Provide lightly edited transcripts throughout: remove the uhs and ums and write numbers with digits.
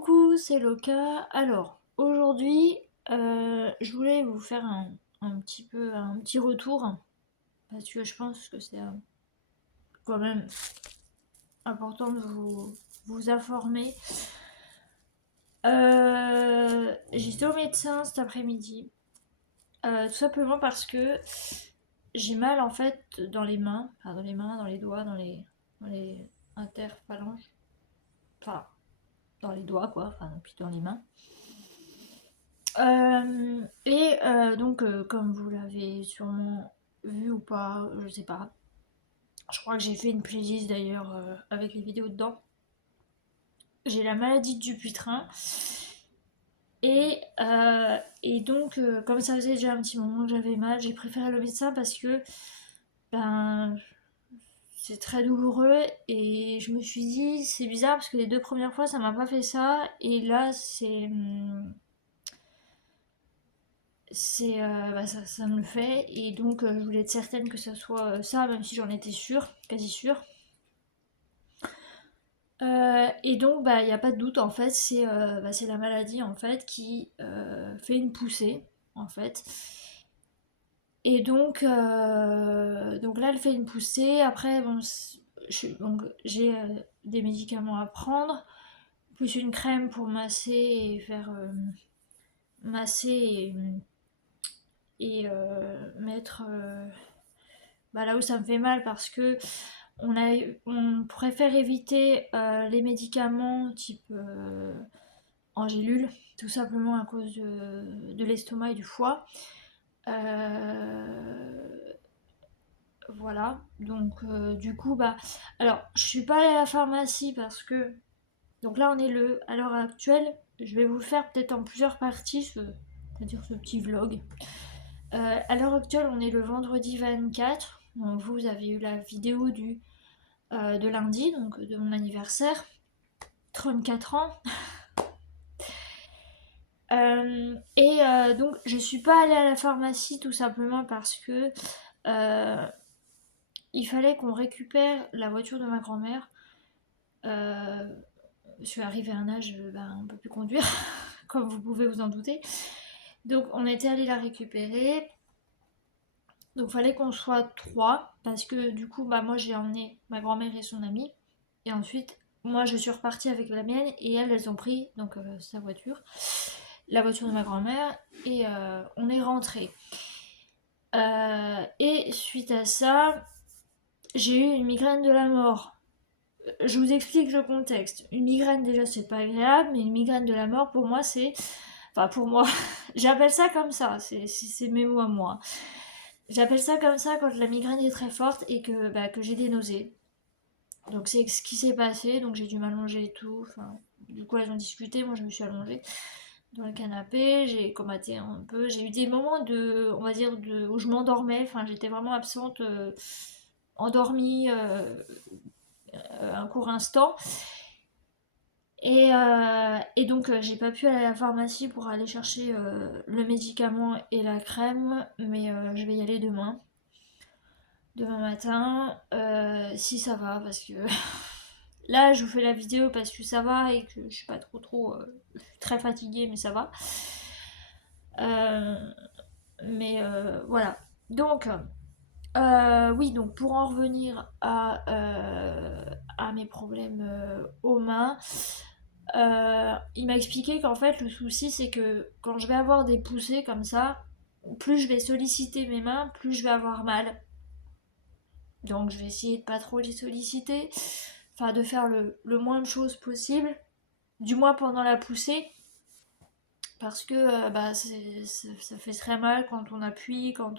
Coucou, c'est Loka. Alors, aujourd'hui, je voulais vous faire un petit retour parce que je pense que c'est quand même important de vous informer. J'étais au médecin cet après-midi, tout simplement parce que j'ai mal en fait dans les mains, enfin dans les mains, dans les doigts, dans les interphalanges, enfin dans les doigts quoi, enfin puis dans les mains. Donc, comme vous l'avez sûrement vu ou pas, je sais pas. Je crois que j'ai fait une playlist d'ailleurs avec les vidéos dedans. J'ai la maladie du Dupuytren. Et donc, comme ça faisait déjà un petit moment que j'avais mal, j'ai préféré le médecin parce que ben, c'est très douloureux. Et je me suis dit, c'est bizarre parce que les deux premières fois ça m'a pas fait ça. Et là, ça me le fait et donc je voulais être certaine que ça soit ça, même si j'en étais sûre, quasi sûre. Et donc il n'y a pas de doute en fait, c'est la maladie en fait qui fait une poussée en fait. Et donc là elle fait une poussée. Après bon, donc j'ai des médicaments à prendre, plus une crème pour masser et faire masser et mettre là où ça me fait mal parce que on préfère éviter les médicaments type en gélule, tout simplement à cause de l'estomac et du foie. Voilà, donc du coup, alors je suis pas allée à la pharmacie parce que, donc là on est à l'heure actuelle, je vais vous le faire peut-être en plusieurs parties, c'est-à-dire ce petit vlog. À l'heure actuelle, on est le vendredi 24. Donc vous avez eu la vidéo de lundi, donc de mon anniversaire, 34 ans. Donc je suis pas allée à la pharmacie tout simplement parce que il fallait qu'on récupère la voiture de ma grand-mère. Je suis arrivée à un âge on peut plus conduire, comme vous pouvez vous en douter. Donc on était allé la récupérer. Donc il fallait qu'on soit trois parce que du coup moi j'ai emmené ma grand-mère et son amie et ensuite moi je suis repartie avec la mienne et elles ont pris donc sa voiture, la voiture de ma grand-mère et on est rentré. Et suite à ça j'ai eu une migraine de la mort. Je vous explique le contexte. Une migraine déjà c'est pas agréable, mais une migraine de la mort pour moi c'est, enfin pour moi, j'appelle ça comme ça, c'est mes mots à moi. J'appelle ça comme ça quand la migraine est très forte et que j'ai des nausées. Donc c'est ce qui s'est passé, donc j'ai dû m'allonger et tout. Enfin, du coup elles ont discuté, moi je me suis allongée dans le canapé, j'ai comaté un peu. J'ai eu des moments on va dire, où je m'endormais. Enfin, j'étais vraiment absente, endormie un court instant. Et donc j'ai pas pu aller à la pharmacie pour aller chercher le médicament et la crème, mais je vais y aller demain matin, si ça va, parce que là je vous fais la vidéo parce que ça va et que je suis pas trop, je suis très fatiguée mais ça va. Mais voilà. Donc oui, donc pour en revenir à mes problèmes aux mains, il m'a expliqué qu'en fait le souci c'est que quand je vais avoir des poussées comme ça, plus je vais solliciter mes mains, plus je vais avoir mal. Donc je vais essayer de pas trop les solliciter, enfin de faire le moins de choses possible, du moins pendant la poussée, parce que ça fait très mal quand on appuie, quand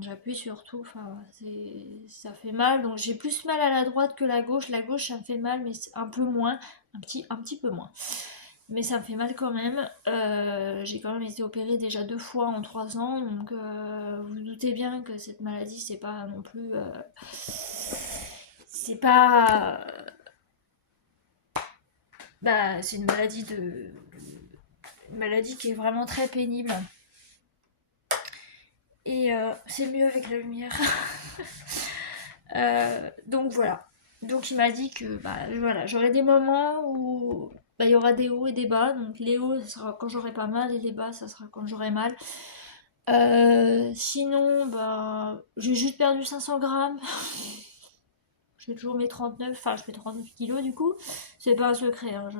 j'appuie surtout, enfin ça fait mal. Donc j'ai plus mal à la droite que la gauche. La gauche ça me fait mal, mais un peu moins, un petit peu moins. Mais ça me fait mal quand même. J'ai quand même été opérée déjà 2 fois en 3 ans, donc vous vous doutez bien que cette maladie, c'est pas non plus. C'est pas. C'est une maladie qui est vraiment très pénible. Et c'est mieux avec la lumière. Donc voilà. Donc il m'a dit que bah, voilà, j'aurai des moments où bah, il y aura des hauts et des bas. Donc les hauts, ça sera quand j'aurai pas mal, et les bas, ça sera quand j'aurai mal. Sinon, bah, j'ai juste perdu 500 grammes. J'ai toujours mes 39, enfin je fais 39 kilos du coup. C'est pas un secret, hein,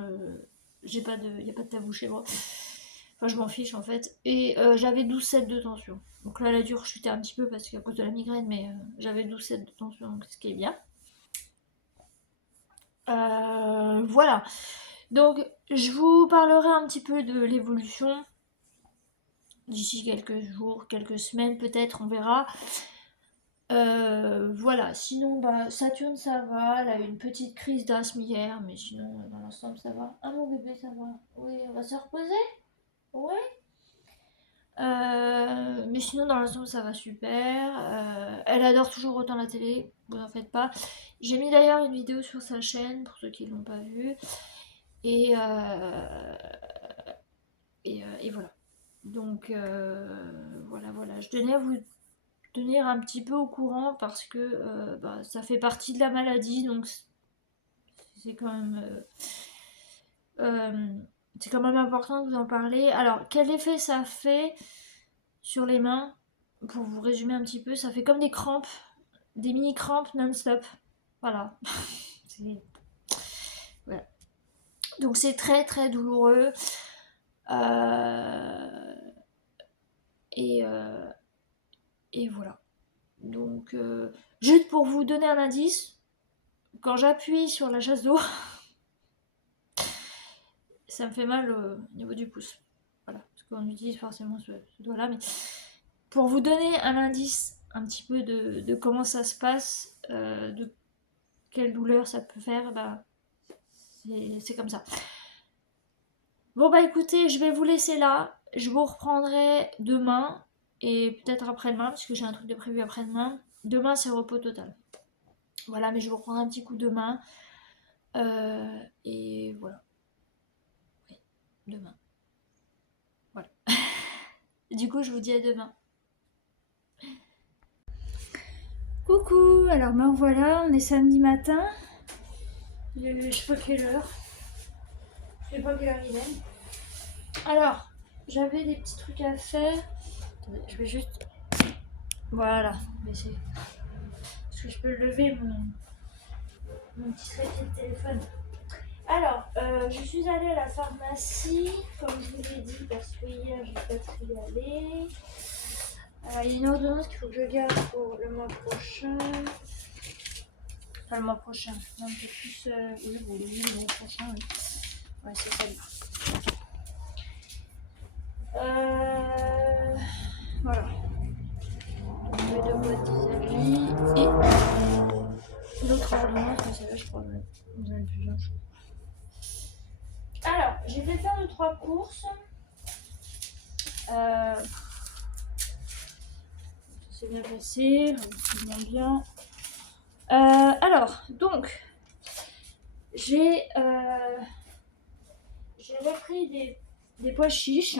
j'ai pas de, y a pas de tabou chez moi. Enfin, je m'en fiche en fait. Et j'avais 12,7 de tension. Donc là, elle a dû rechuter un petit peu parce qu'à cause de la migraine, mais j'avais 12,7 de tension, donc ce qui est bien. Voilà. Donc, je vous parlerai un petit peu de l'évolution d'ici quelques jours, quelques semaines peut-être, on verra. Voilà, sinon, bah, Saturne ça va, elle a eu une petite crise d'asthme hier, mais sinon, dans l'ensemble ça va. Ah mon bébé, ça va. Oui, on va se reposer. Oui. Mais sinon, dans l'ensemble, ça va super. Elle adore toujours autant la télé, vous en faites pas. J'ai mis d'ailleurs une vidéo sur sa chaîne, pour ceux qui l'ont pas vue. Et, et voilà. Donc, voilà. Je tenais à vous tenir un petit peu au courant parce que bah, ça fait partie de la maladie, donc c'est quand même... euh, c'est quand même important de vous en parler. Alors, quel effet ça fait sur les mains? Pour vous résumer un petit peu, ça fait comme des crampes, des mini crampes non-stop. Voilà. Voilà. Donc c'est très très douloureux. Euh, et, euh, et voilà. Donc juste pour vous donner un indice, quand j'appuie sur la chasse d'eau, ça me fait mal au niveau du pouce. Voilà. Parce qu'on utilise forcément ce doigt-là. Mais pour vous donner un indice un petit peu de comment ça se passe, de quelle douleur ça peut faire, bah, c'est comme ça. Bon bah écoutez, je vais vous laisser là. Je vous reprendrai demain et peut-être après-demain, parce que j'ai un truc de prévu après-demain. Demain c'est repos total. Voilà, mais je vous reprendrai un petit coup demain. Et voilà. Oui, demain. Voilà. Du coup, je vous dis à demain. Coucou, alors me revoilà, on est samedi matin. Je sais pas quelle heure. Je sais pas quelle heure il est. Alors, j'avais des petits trucs à faire. Attendez, je vais juste... Voilà, parce que je peux lever mon petit trépied de téléphone. Alors, je suis allée à la pharmacie, comme je vous l'ai dit, parce que hier j'ai pas pu y aller. Il y a une ordonnance qu'il faut que je garde pour le mois prochain. Enfin, le mois prochain. Non, c'est plus. Oui, le mois prochain, oui. Ouais, c'est ça. Voilà. Les deux boîtes vis-à-vis. Et l'autre ordonnance, mais celle-là, je crois que vous en avez plusieurs. Alors, j'ai fait faire 2-3 courses. Ça s'est bien passé, c'est bien. Alors, donc, j'ai repris des pois chiches.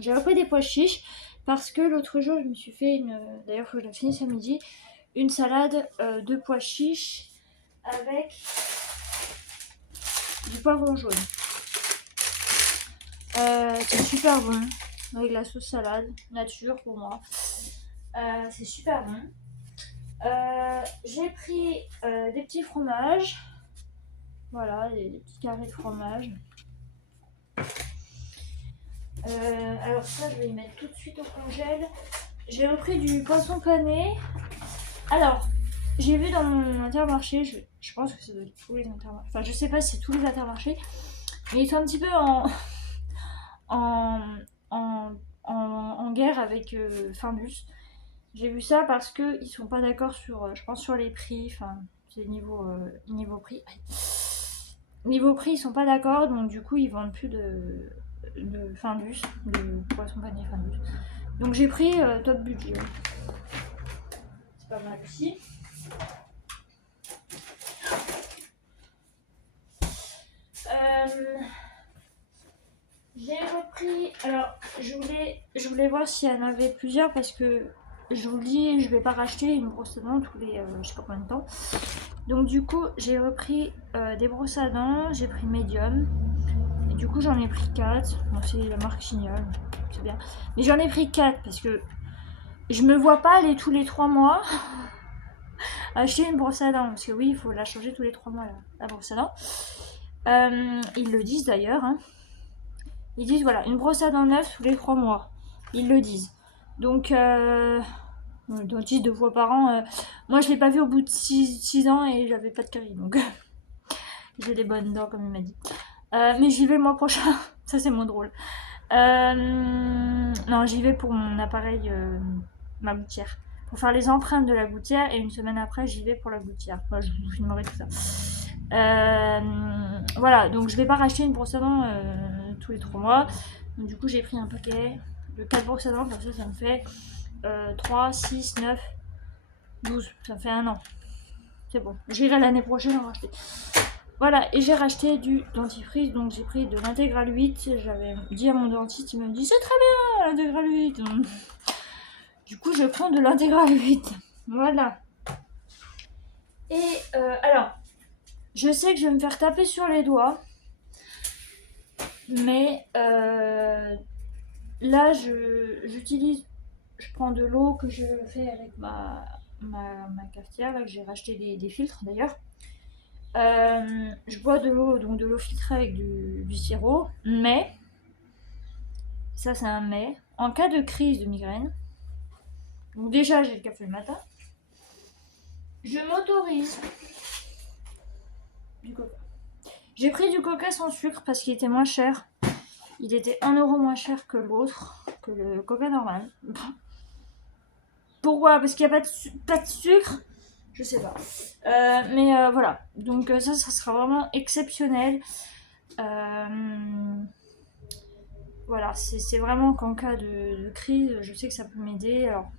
J'ai repris des pois chiches parce que l'autre jour, je me suis fait d'ailleurs, il faut que je la finisse à midi, une salade de pois chiches avec du poivron jaune. C'est super bon, avec la sauce salade, nature pour moi. C'est super bon. J'ai pris des petits fromages. Voilà, des petits carrés de fromage. Alors ça, je vais y mettre tout de suite au congèle. J'ai repris du poisson pané. Alors, j'ai vu dans mon Intermarché, je pense que c'est de tous les Intermarchés. Enfin, je sais pas si c'est tous les Intermarchés, mais ils sont un petit peu en, en guerre avec Findus. J'ai vu ça parce qu'ils sont pas d'accord sur, je pense, sur les prix. Enfin, c'est niveau prix. Niveau prix, ils sont pas d'accord, donc du coup, ils vendent plus de Findus, de poisson pané Findus. Donc j'ai pris top budget. C'est pas mal aussi. J'ai repris. Alors, je voulais voir s'il y en avait plusieurs parce que je vous le dis, je vais pas racheter une brosse à dents tous les je sais pas combien de temps. Donc du coup, j'ai repris des brosses à dents, j'ai pris Medium. Et du coup, j'en ai pris 4. Bon, c'est la marque Signal, c'est bien. Mais j'en ai pris 4 parce que je me vois pas aller tous les 3 mois acheter une brosse à dents. Parce que oui, il faut la changer tous les 3 mois, la brosse à dents. Ils le disent d'ailleurs. Hein. Ils disent voilà, une brosse à dents neuve tous les 3 mois. Ils le disent. Donc, le dentiste 2 fois par an. Moi, je l'ai pas vu au bout de 6 ans et j'avais pas de carie. Donc, j'ai des bonnes dents, comme il m'a dit. Mais j'y vais le mois prochain. Ça, c'est moins drôle. Non, j'y vais pour mon appareil, ma gouttière. Pour faire les empreintes de la gouttière et une semaine après, j'y vais pour la gouttière. Enfin, je vous filmerai tout ça. Voilà, donc je vais pas racheter une brosse à dents tous les 3 mois. Donc, du coup, j'ai pris un paquet de 4 brosses à dents. Comme ça me fait 3, 6, 9, 12. Ça fait 1 an. C'est bon. J'irai l'année prochaine en racheter. Voilà, et j'ai racheté du dentifrice, donc j'ai pris de l'intégral 8. J'avais dit à mon dentiste, il m'a dit c'est très bien l'intégral 8. Du coup, je prends de l'intégral 8. Voilà. Et alors, je sais que je vais me faire taper sur les doigts, mais là, je prends de l'eau que je fais avec ma cafetière, là, que j'ai racheté des filtres d'ailleurs. Je bois de l'eau, donc de l'eau filtrée avec du sirop, mais, ça c'est un mais, en cas de crise de migraine, donc déjà j'ai le café le matin, je m'autorise du coca. J'ai pris du coca sans sucre parce qu'il était moins cher. Il était 1 € moins cher que l'autre, que le coca normal. Pourquoi? Parce qu'il n'y a pas de sucre. Je sais pas. Mais voilà. Donc ça sera vraiment exceptionnel. Voilà, c'est vraiment qu'en cas de crise, je sais que ça peut m'aider. Alors,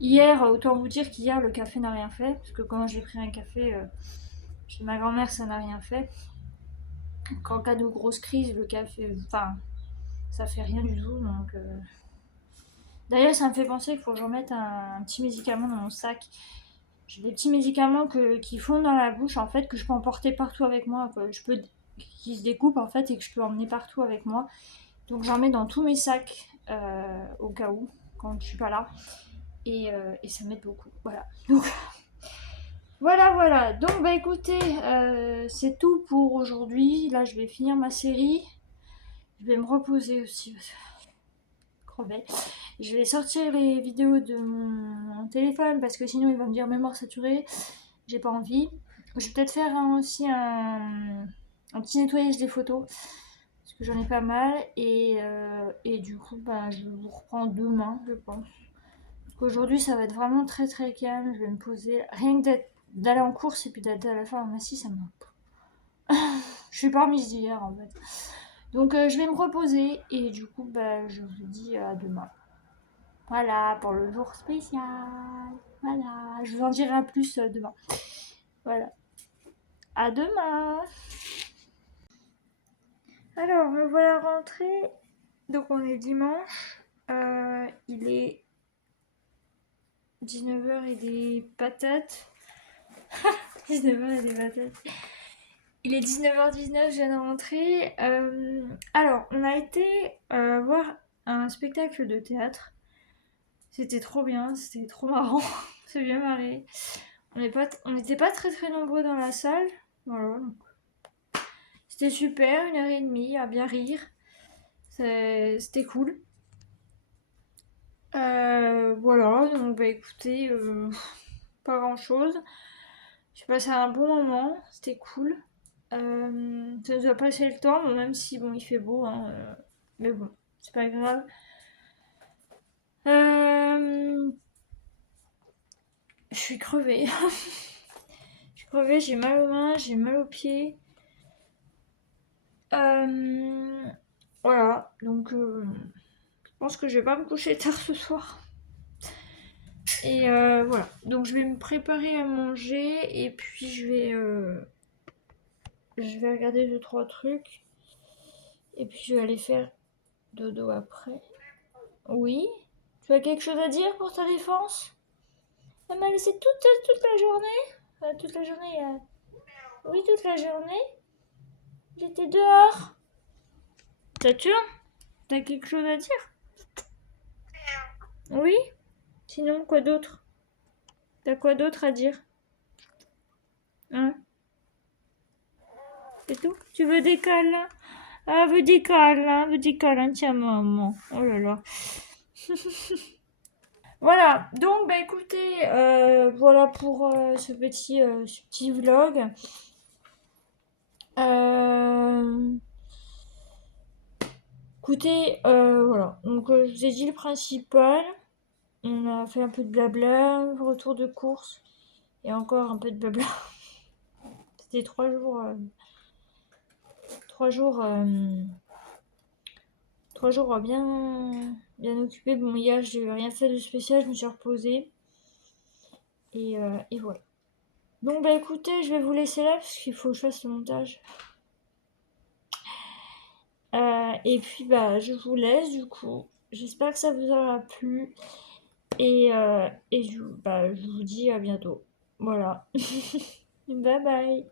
hier, autant vous dire qu'hier, le café n'a rien fait. Parce que quand j'ai pris un café chez ma grand-mère, ça n'a rien fait. Qu'en cas de grosse crise, le café, enfin, ça fait rien du tout. Donc, d'ailleurs, ça me fait penser qu'il faut que j'en mette un petit médicament dans mon sac. J'ai des petits médicaments qui fondent dans la bouche, en fait, que je peux emporter partout avec moi. Qui se découpent, en fait, et que je peux emmener partout avec moi. Donc, j'en mets dans tous mes sacs, au cas où, quand je suis pas là. Et ça m'aide beaucoup. Voilà. Donc, voilà. Donc, bah écoutez, c'est tout pour aujourd'hui. Là, je vais finir ma série. Je vais me reposer aussi. Crever. Je vais sortir les vidéos de mon téléphone parce que sinon il va me dire mémoire saturée. J'ai pas envie. Je vais peut-être faire aussi un petit nettoyage des photos parce que j'en ai pas mal et du coup bah, je vous reprends demain je pense. Parce qu'aujourd'hui ça va être vraiment très très calme. Je vais me poser. Rien que d'aller en course et puis d'être à la fin en assis ça me... Je suis pas remise d'hier en fait. Donc je vais me reposer et du coup bah, je vous dis à demain. Voilà, pour le jour spécial. Voilà, je vous en dirai plus demain. Voilà. À demain. Alors, me voilà rentrée. Donc, on est dimanche. Il est 19h et des patates. 19h et des patates. Il est 19h19, je viens de rentrer. Alors, on a été voir un spectacle de théâtre. C'était trop bien, c'était trop marrant. C'est bien marré. On n'était pas très très nombreux dans la salle. Voilà. C'était super, 1h30 à bien rire. C'était cool. Voilà, donc bah écoutez, pas grand chose. J'ai passé un bon moment, c'était cool. Ça nous a passé le temps, bon, même si bon il fait beau, hein, mais bon, c'est pas grave. Je suis crevée. Je suis crevée, j'ai mal aux mains, j'ai mal aux pieds. Voilà, donc je pense que je vais pas me coucher tard ce soir. Et voilà, donc je vais me préparer à manger et puis je vais regarder 2-3 trucs et puis je vais aller faire dodo après. Oui, Tu as quelque chose à dire pour ta défense? Elle m'a laissé toute la journée. Toute la journée. Oui, toute la journée. J'étais dehors. T'as sûr? T'as quelque chose à dire? Oui? Sinon, quoi d'autre? T'as quoi d'autre à dire? Hein? C'est tout? Tu veux des câlins? Ah, veux des câlins, tiens, maman. Oh là là. Voilà, donc bah écoutez, voilà pour ce petit vlog. Euh, Écoutez, voilà, donc je vous ai dit le principal. On a fait un peu de blabla, retour de course, et encore un peu de blabla. C'était 3 jours, 3 jours, 3 jours bien occupés. Bon, hier, j'ai rien fait de spécial, je me suis reposée. Et voilà. Donc, bah écoutez, je vais vous laisser là parce qu'il faut que je fasse le montage. Et puis, bah, je vous laisse du coup. J'espère que ça vous aura plu. Et je vous dis à bientôt. Voilà. Bye bye.